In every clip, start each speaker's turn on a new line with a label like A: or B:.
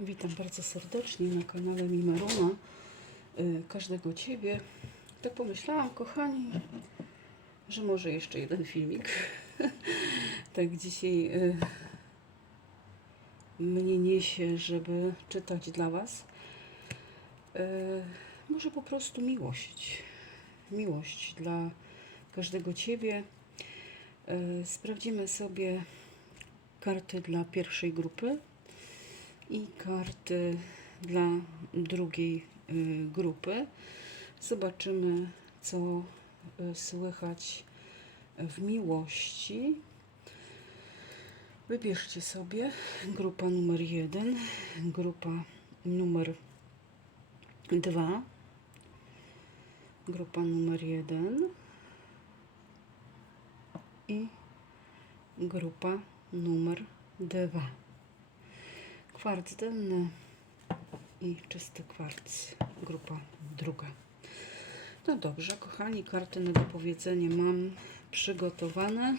A: Witam bardzo serdecznie na kanale Mimerona. Y, Każdego Ciebie. Tak pomyślałam, kochani, że może jeszcze jeden filmik. tak dzisiaj y, mnie niesie, żeby czytać dla Was. Y, może po prostu miłość. Miłość dla każdego Ciebie. Sprawdzimy sobie karty dla pierwszej grupy i karty dla drugiej y, grupy. Zobaczymy, co y, słychać w miłości. Wybierzcie sobie grupa numer jeden, grupa numer dwa, grupa numer jeden i grupa numer dwa kwarc denny i czysty kwarc, grupa druga. No dobrze, kochani, karty na dopowiedzenie mam przygotowane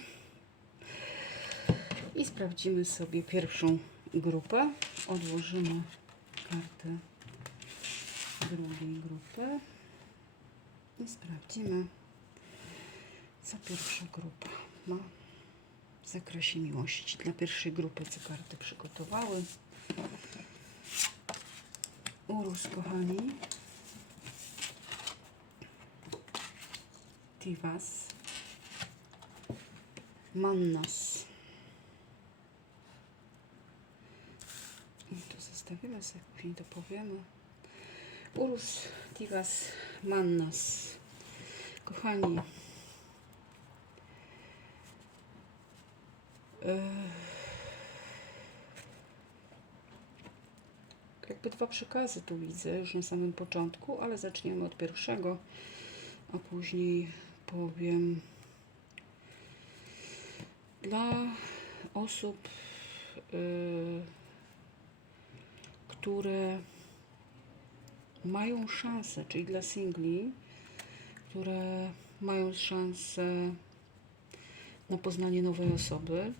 A: i sprawdzimy sobie pierwszą grupę. Odłożymy kartę drugiej grupy i sprawdzimy, co pierwsza grupa ma w zakresie miłości. Dla pierwszej grupy, co karty przygotowały. Urus, kochani. Tivas. Mannas. I to zostawimy sobie, później to powiemy. Urus, Tivas, Mannas. Kochani. Jakby dwa przekazy tu widzę już na samym początku, ale zaczniemy od pierwszego, a później powiem dla osób, y, które mają szansę, czyli dla singli, które mają szansę na poznanie nowej osoby,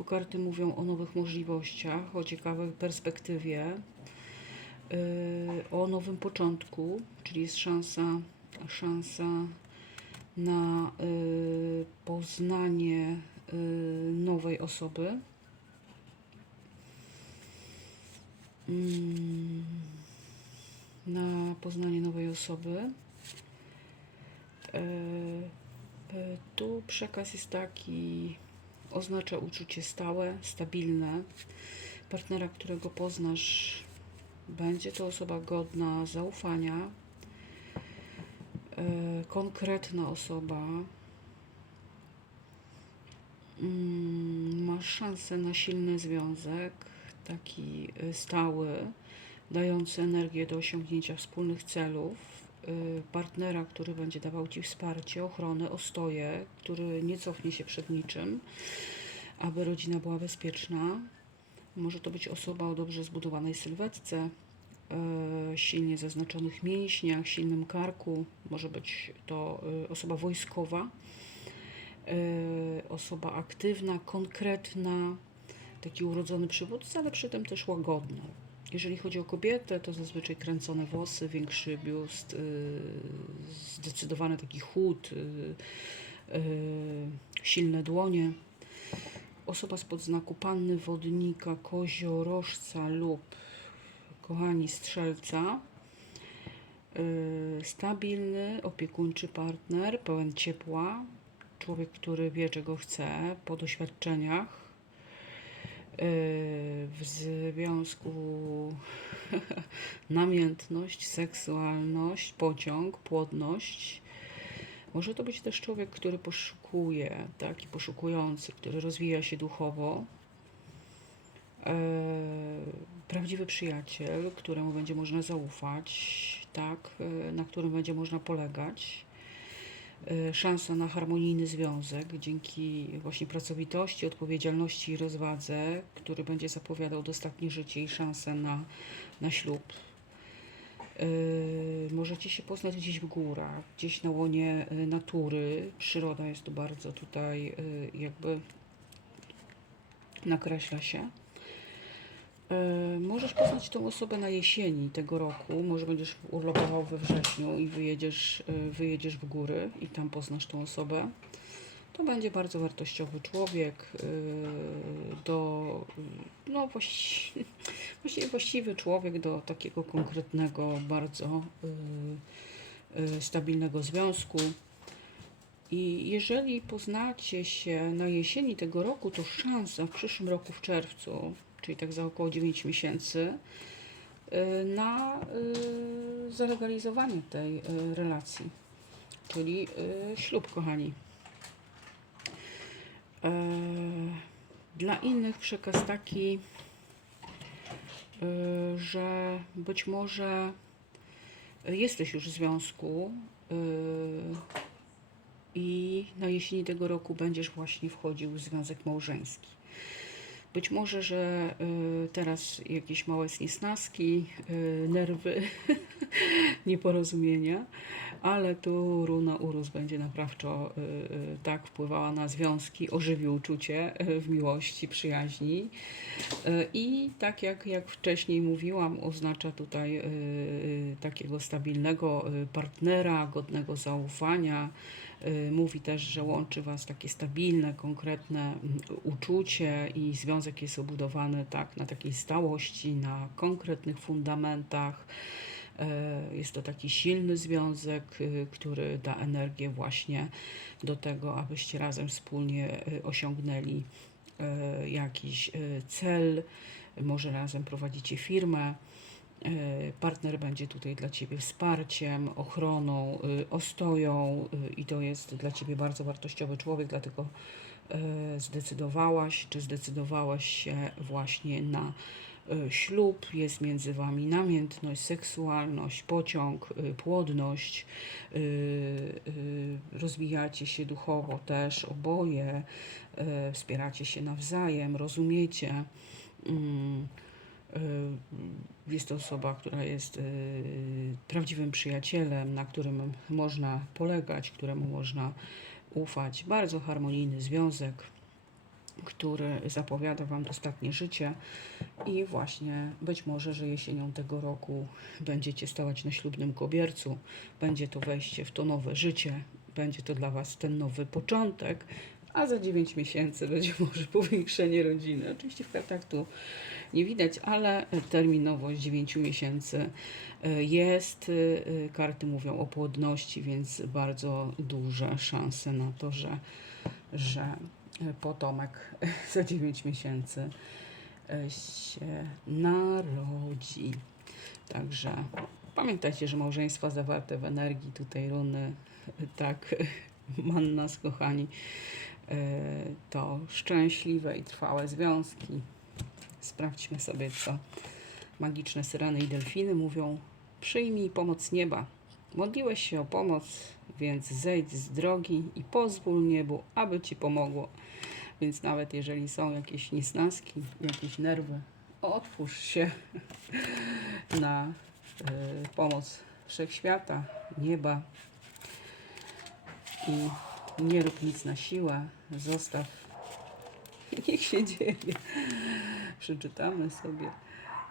A: bo karty mówią o nowych możliwościach, o ciekawej perspektywie, yy, o nowym początku, czyli jest szansa, szansa na yy, poznanie yy, nowej osoby. Mm, na poznanie nowej osoby. Tu przekaz jest taki, oznacza uczucie stałe, stabilne. Partnera, którego poznasz, będzie to osoba godna zaufania, e, konkretna osoba. Mm, Masz szansę na silny związek, taki e, stały, dający energię do osiągnięcia wspólnych celów. E, Partnera, który będzie dawał Ci wsparcie, ochronę, ostoję, który nie cofnie się przed niczym, aby rodzina była bezpieczna. Może to być osoba o dobrze zbudowanej sylwetce, e, silnie zaznaczonych mięśniach, silnym karku. Może być to e, osoba wojskowa, osoba aktywna, konkretna, taki urodzony przywódca, ale przy tym też łagodny. Jeżeli chodzi o kobietę, to zazwyczaj kręcone włosy, większy biust, y, zdecydowany taki chód, y, y, silne dłonie. Osoba spod znaku panny, wodnika, koziorożca lub kochani strzelca. Stabilny, opiekuńczy partner, pełen ciepła. Człowiek, który wie, czego chce po doświadczeniach w związku namiętność, seksualność, pociąg, płodność. Może to być też człowiek, który poszukuje, taki poszukujący, który rozwija się duchowo. E, prawdziwy przyjaciel, któremu będzie można zaufać, tak, e, na którym będzie można polegać szansa na harmonijny związek dzięki właśnie pracowitości, odpowiedzialności i rozwadze, który będzie zapowiadał dostatnie życie i szansę na, na ślub. Yy, możecie się poznać gdzieś w górach, gdzieś na łonie y, natury. Przyroda jest tu bardzo tutaj jakby nakreśla się. Yy, możesz poznać tą osobę na jesieni tego roku. Może będziesz urlopował we wrześniu i wyjedziesz, y, wyjedziesz w góry i tam poznasz tą osobę. To będzie bardzo wartościowy człowiek, y, do, no właści- właściwie właściwy człowiek do takiego konkretnego, bardzo stabilnego związku. I jeżeli poznacie się na jesieni tego roku, to szansa w przyszłym roku w czerwcu, czyli tak za około 9 miesięcy, y, na y, zalegalizowanie tej y, relacji, czyli ślub, kochani. E, Dla innych przekaz taki, że być może jesteś już w związku i na jesieni tego roku będziesz właśnie wchodził w związek małżeński. Być może, że y, teraz jakieś małe niesnaski, y, nerwy, nieporozumienia, ale tu runa Urus będzie naprawczo y, tak wpływała na związki, ożywi uczucie w miłości, przyjaźni. I tak jak, jak wcześniej mówiłam, oznacza tutaj takiego stabilnego partnera, godnego zaufania. Y, Mówi też, że łączy Was takie stabilne, konkretne mm, uczucie i związek jest obudowany tak na takiej stałości, na konkretnych fundamentach. E, Jest to taki silny związek, y, który da energię właśnie do tego, abyście razem wspólnie y, osiągnęli jakiś y, cel. Może razem prowadzicie firmę. E, Partner będzie tutaj dla Ciebie wsparciem, ochroną, y, ostoją y, i to jest dla Ciebie bardzo wartościowy człowiek, dlatego e, zdecydowałaś, czy zdecydowałeś się właśnie na e, ślub, jest między Wami namiętność, seksualność, pociąg, płodność, rozwijacie się duchowo też oboje, e, wspieracie się nawzajem, rozumiecie. Y, Jest to osoba, która jest y, prawdziwym przyjacielem, na którym można polegać, któremu można ufać. Bardzo harmonijny związek, który zapowiada Wam dostatnie życie i właśnie być może, że jesienią tego roku będziecie stawać na ślubnym kobiercu. Będzie to wejście w to nowe życie, będzie to dla Was ten nowy początek, a za 9 miesięcy będzie może powiększenie rodziny. Oczywiście w kartach tu nie widać, ale terminowość 9 miesięcy e, jest. e, e, Karty mówią o płodności, więc bardzo duże szanse na to, że, że potomek za 9 miesięcy się narodzi. Także pamiętajcie, że małżeństwa zawarte w energii tutaj runy, tak, mannas, kochani, e, to szczęśliwe i trwałe związki. Sprawdźmy sobie, co magiczne syreny i delfiny mówią. Przyjmij pomoc nieba. Modliłeś się o pomoc, więc zejdź z drogi i pozwól niebu, aby ci pomogło. Więc nawet jeżeli są jakieś niesnaski, jakieś nerwy, otwórz się na y, pomoc wszechświata, nieba i nie rób nic na siłę, zostaw, niech się dzieje. Przeczytamy sobie.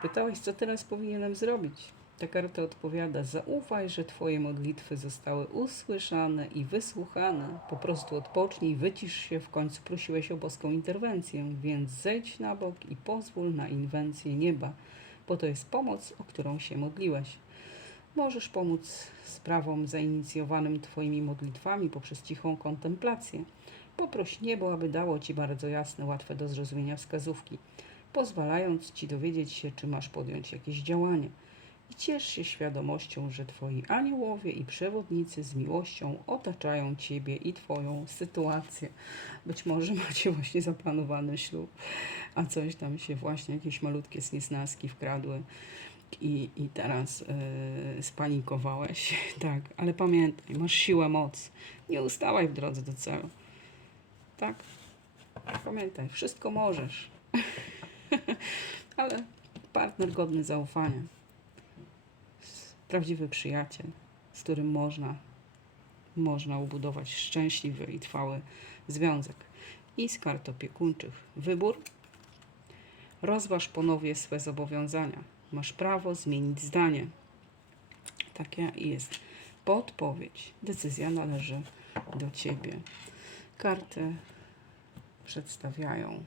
A: Pytałeś, co teraz powinienem zrobić? Ta karta odpowiada: Zaufaj, że Twoje modlitwy zostały usłyszane i wysłuchane. Po prostu odpocznij, wycisz się. W końcu prosiłeś o boską interwencję, więc zejdź na bok i pozwól na inwencję nieba, bo to jest pomoc, o którą się modliłeś. Możesz pomóc sprawom zainicjowanym Twoimi modlitwami poprzez cichą kontemplację. Poproś niebo, aby dało Ci bardzo jasne, łatwe do zrozumienia wskazówki, pozwalając Ci dowiedzieć się, czy masz podjąć jakieś działanie. I ciesz się świadomością, że Twoi aniołowie i przewodnicy z miłością otaczają Ciebie i Twoją sytuację. Być może macie właśnie zaplanowany ślub, a coś tam się właśnie, jakieś malutkie niesnaski wkradły i, i teraz yy, spanikowałeś. Tak, ale pamiętaj, masz siłę, moc. Nie ustawaj w drodze do celu. Tak? Pamiętaj, wszystko możesz. ale partner godny zaufania. Prawdziwy przyjaciel, z którym można, można ubudować szczęśliwy i trwały związek. I z kart opiekuńczych wybór Rozważ ponownie swe zobowiązania. Masz prawo zmienić zdanie. Taka jest podpowiedź. Decyzja należy do ciebie. Karty przedstawiają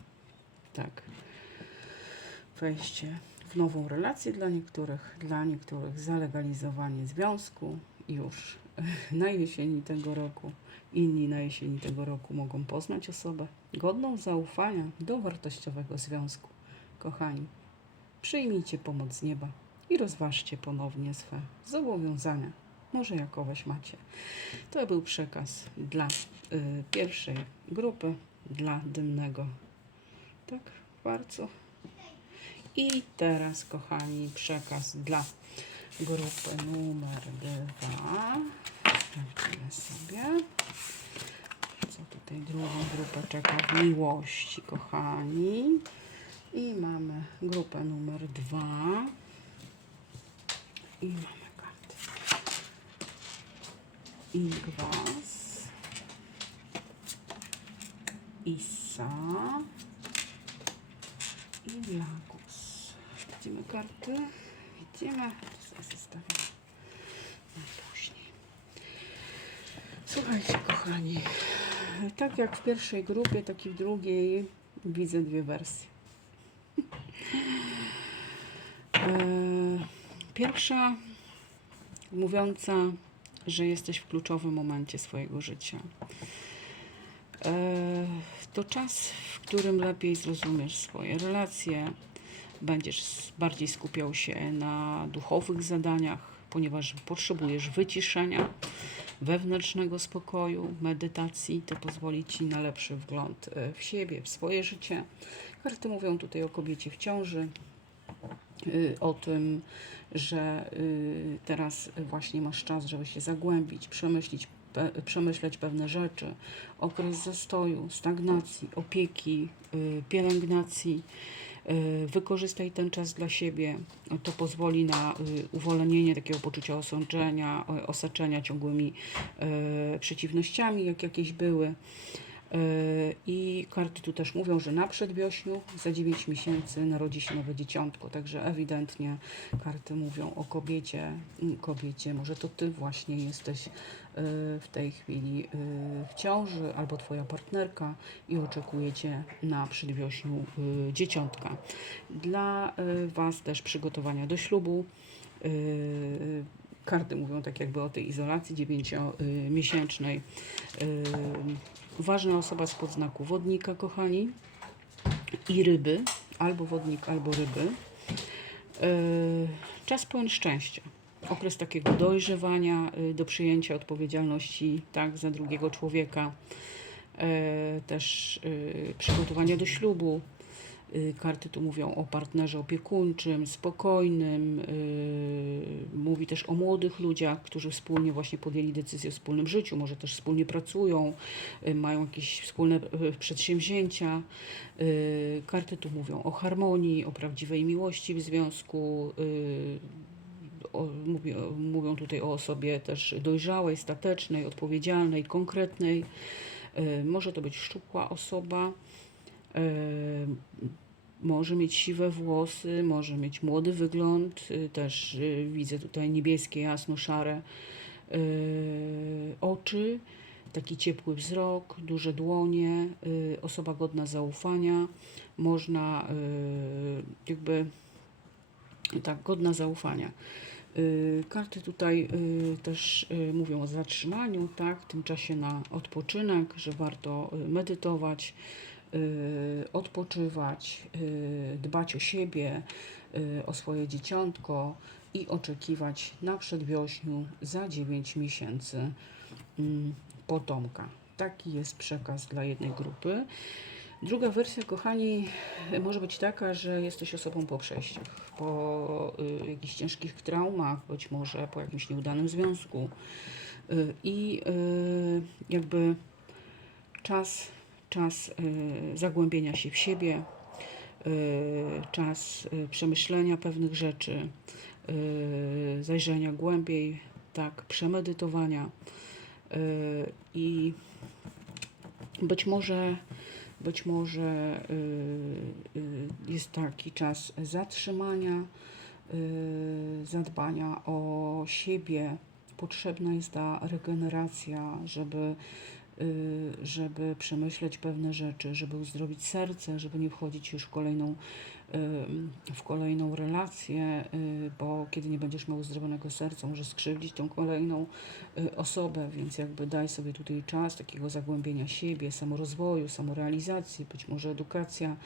A: tak wejście w nową relację dla niektórych, dla niektórych zalegalizowanie związku już na jesieni tego roku. Inni na jesieni tego roku mogą poznać osobę godną zaufania do wartościowego związku. Kochani, przyjmijcie pomoc z nieba i rozważcie ponownie swe zobowiązania. Może jakoweś macie. To był przekaz dla pierwszej grupy, dla dymnego. Tak, bardzo. I teraz, kochani, przekaz dla grupy numer dwa. Sprawdzimy sobie, co tutaj drugą grupę czeka w miłości, kochani. I mamy grupę numer dwa. I mamy karty. Ingwas. Issa. I Lagos. Widzimy karty? Widzimy. Zostawiamy na później. Słuchajcie, kochani. Tak jak w pierwszej grupie, tak i w drugiej widzę dwie wersje. Eee, Pierwsza mówiąca, że jesteś w kluczowym momencie swojego życia. Eee, To czas, w którym lepiej zrozumiesz swoje relacje, będziesz bardziej skupiał się na duchowych zadaniach, ponieważ potrzebujesz wyciszenia, wewnętrznego spokoju, medytacji. To pozwoli ci na lepszy wgląd e, w siebie, w swoje życie. Karty mówią tutaj o kobiecie w ciąży, y, o tym, że teraz właśnie masz czas, żeby się zagłębić, przemyśleć, pe, przemyśleć pewne rzeczy, okres zastoju, stagnacji, opieki, y, pielęgnacji. Y, Wykorzystaj ten czas dla siebie. To pozwoli na y, uwolnienie takiego poczucia osądzenia, o- osaczenia ciągłymi y, przeciwnościami, jak jakieś były. Yy, I karty tu też mówią, że na przedwiośniu za 9 miesięcy narodzi się nowe dzieciątko. Także ewidentnie karty mówią o kobiecie. Kobiecie, może to ty właśnie jesteś yy, w tej chwili yy, w ciąży albo twoja partnerka i oczekujecie na przedwiośniu dzieciątka. Dla was też przygotowania do ślubu. Karty mówią tak jakby o tej izolacji dziewięciomiesięcznej. Ważna osoba z podznaku wodnika, kochani, i ryby, albo wodnik, albo ryby. Yy, czas pełen szczęścia. Okres takiego dojrzewania yy, do przyjęcia odpowiedzialności tak za drugiego człowieka. Yy, też przygotowania do ślubu. Yy, Karty tu mówią o partnerze opiekuńczym, spokojnym. Yy, Mówi też o młodych ludziach, którzy wspólnie właśnie podjęli decyzję o wspólnym życiu, może też wspólnie pracują, y, mają jakieś wspólne y, przedsięwzięcia. Y, Karty tu mówią o harmonii, o prawdziwej miłości w związku. y, O, mówię, mówią tutaj o osobie też dojrzałej, statecznej, odpowiedzialnej, konkretnej. Y, Może to być szczupła osoba. Może mieć siwe włosy, może mieć młody wygląd, y, też y, widzę tutaj niebieskie, jasno-szare y, oczy, taki ciepły wzrok, duże dłonie, osoba godna zaufania, można jakby tak, godna zaufania. Karty tutaj też mówią o zatrzymaniu, tak, w tym czasie na odpoczynek, że warto medytować, odpoczywać, y, dbać o siebie, y, o swoje dzieciątko i oczekiwać na przedwiośniu za 9 miesięcy mm, potomka. Taki jest przekaz dla jednej grupy. Druga wersja, kochani, może być taka, że jesteś osobą po przejściach, po y, jakichś ciężkich traumach, być może po jakimś nieudanym związku. Y, I y, jakby czas, czas y, zagłębienia się w siebie, y, czas y, przemyślenia pewnych rzeczy, zajrzenia głębiej, tak, przemedytowania. I być może Być może jest taki czas zatrzymania, zadbania o siebie. Potrzebna jest ta regeneracja, żeby, żeby przemyśleć pewne rzeczy, żeby uzdrowić serce, żeby nie wchodzić już w kolejną, y, w kolejną relację, y, bo kiedy nie będziesz miał uzdrowionego serca, może skrzywdzić tą kolejną y, osobę, więc jakby daj sobie tutaj czas takiego zagłębienia siebie, samorozwoju, samorealizacji, być może edukacja,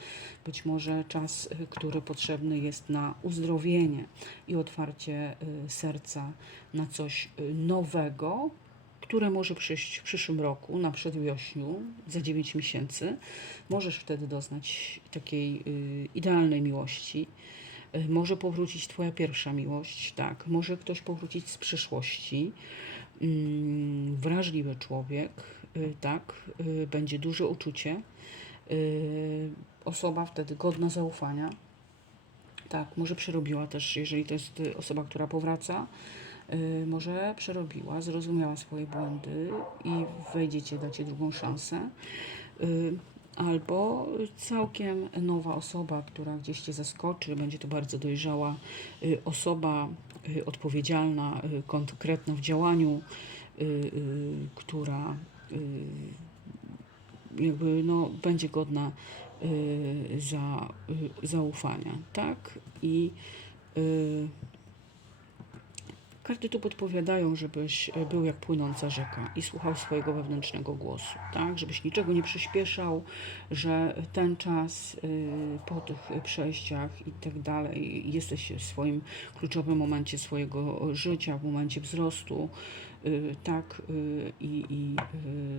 A: być może czas, y, który potrzebny jest na uzdrowienie i otwarcie y, serca na coś y, nowego, które może przyjść w przyszłym roku, na przedwiośniu, za 9 miesięcy. Możesz wtedy doznać takiej y, idealnej miłości. Y, Może powrócić Twoja pierwsza miłość, tak. Może ktoś powrócić z przyszłości. Mm, Wrażliwy człowiek, y, tak. Y, Będzie duże uczucie. Y, Osoba wtedy godna zaufania. Tak, może przerobiła też, jeżeli to jest y, osoba, która powraca, y, może przerobiła, zrozumiała swoje błędy i wejdziecie, dacie drugą szansę. Y, Albo całkiem nowa osoba, która gdzieś Cię zaskoczy, będzie to bardzo dojrzała y, osoba, y, odpowiedzialna, y, konkretna w działaniu, y, y, która y, jakby no, będzie godna y, za, y, zaufania, tak? I y, karty tu podpowiadają, żebyś e, był jak płynąca rzeka i słuchał swojego wewnętrznego głosu, tak? Żebyś niczego nie przyspieszał, że ten czas y, po tych przejściach i tak dalej, jesteś w swoim kluczowym momencie swojego życia, w momencie wzrostu, y, tak? Y, I, i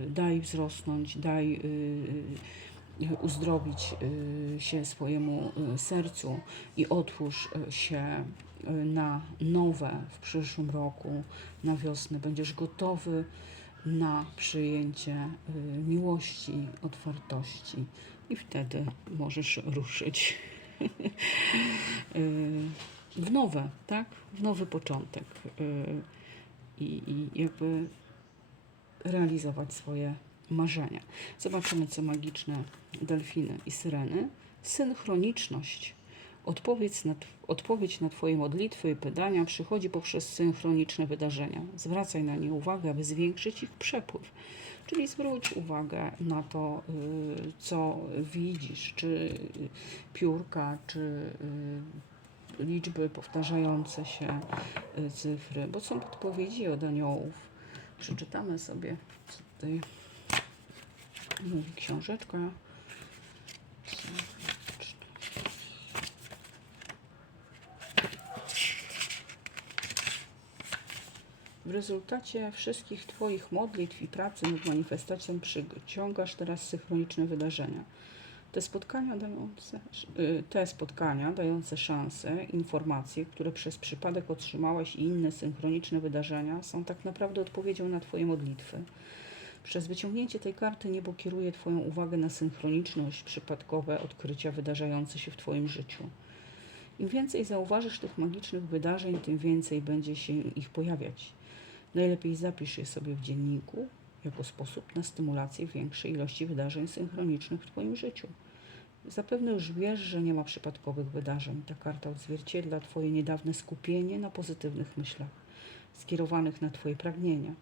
A: daj wzrosnąć, daj uzdrowić y, się swojemu y, sercu i otwórz y, się na nowe w przyszłym roku, na wiosnę. Będziesz gotowy na przyjęcie miłości, otwartości i wtedy możesz ruszyć w nowe, tak? W nowy początek i, i jakby realizować swoje marzenia. Zobaczymy, co magiczne delfiny i syreny. Synchroniczność. Odpowiedź na, odpowiedź na Twoje modlitwy i pytania przychodzi poprzez synchroniczne wydarzenia. Zwracaj na nie uwagę, aby zwiększyć ich przepływ. Czyli zwróć uwagę na to, y, co widzisz, czy y, piórka, czy y, liczby powtarzające się, cyfry, bo są podpowiedzi od aniołów. Przeczytamy sobie, co tutaj książeczka. W rezultacie wszystkich Twoich modlitw i pracy nad manifestacją przyciągasz teraz synchroniczne wydarzenia. Te spotkania dające, y, te spotkania dające szanse, informacje, które przez przypadek otrzymałeś i inne synchroniczne wydarzenia są tak naprawdę odpowiedzią na Twoje modlitwy. Przez wyciągnięcie tej karty niebo kieruje Twoją uwagę na synchroniczność, przypadkowe odkrycia wydarzające się w Twoim życiu. Im więcej zauważysz tych magicznych wydarzeń, tym więcej będzie się ich pojawiać. Najlepiej zapisz je sobie w dzienniku jako sposób na stymulację większej ilości wydarzeń synchronicznych w Twoim życiu. Zapewne już wiesz, że nie ma przypadkowych wydarzeń. Ta karta odzwierciedla Twoje niedawne skupienie na pozytywnych myślach, skierowanych na Twoje pragnienia.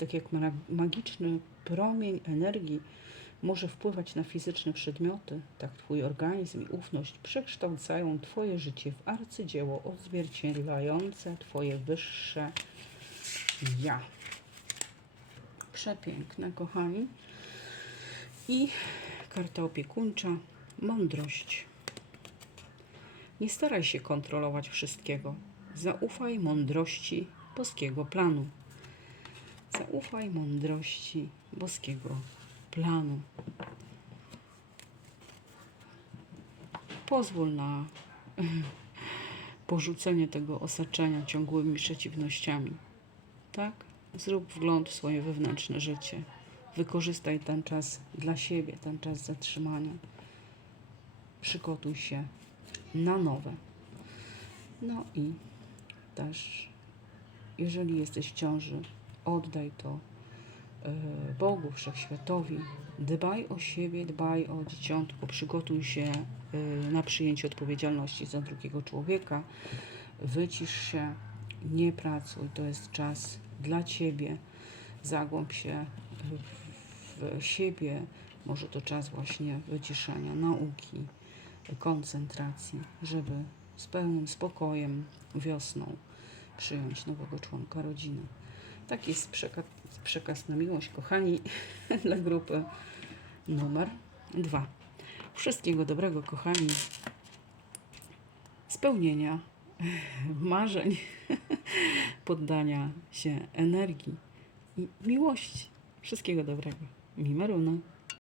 A: Tak jak ma- magiczny promień energii może wpływać na fizyczne przedmioty, tak Twój organizm i ufność przekształcają Twoje życie w arcydzieło odzwierciedlające Twoje wyższe ja. Przepiękne, kochani. I karta opiekuńcza, mądrość. Nie staraj się kontrolować wszystkiego. Zaufaj mądrości boskiego planu. Zaufaj mądrości boskiego planu. Pozwól na porzucenie tego osaczenia ciągłymi przeciwnościami. Tak? Zrób wgląd w swoje wewnętrzne życie. Wykorzystaj ten czas dla siebie, ten czas zatrzymania. Przygotuj się na nowe. No i też, jeżeli jesteś w ciąży, oddaj to y, Bogu, Wszechświatowi. Dbaj o siebie, dbaj o dzieciątko, przygotuj się y, na przyjęcie odpowiedzialności za drugiego człowieka. Wycisz się, nie pracuj, to jest czas dla ciebie. Zagłąb się w siebie. Może to czas właśnie wyciszenia, nauki, koncentracji, żeby z pełnym spokojem wiosną przyjąć nowego członka rodziny. Taki jest przekaz, przekaz na miłość, kochani, dla grupy numer dwa. Wszystkiego dobrego, kochani. Spełnienia marzeń, poddania się energii i miłości. Wszystkiego dobrego. Mimaruna.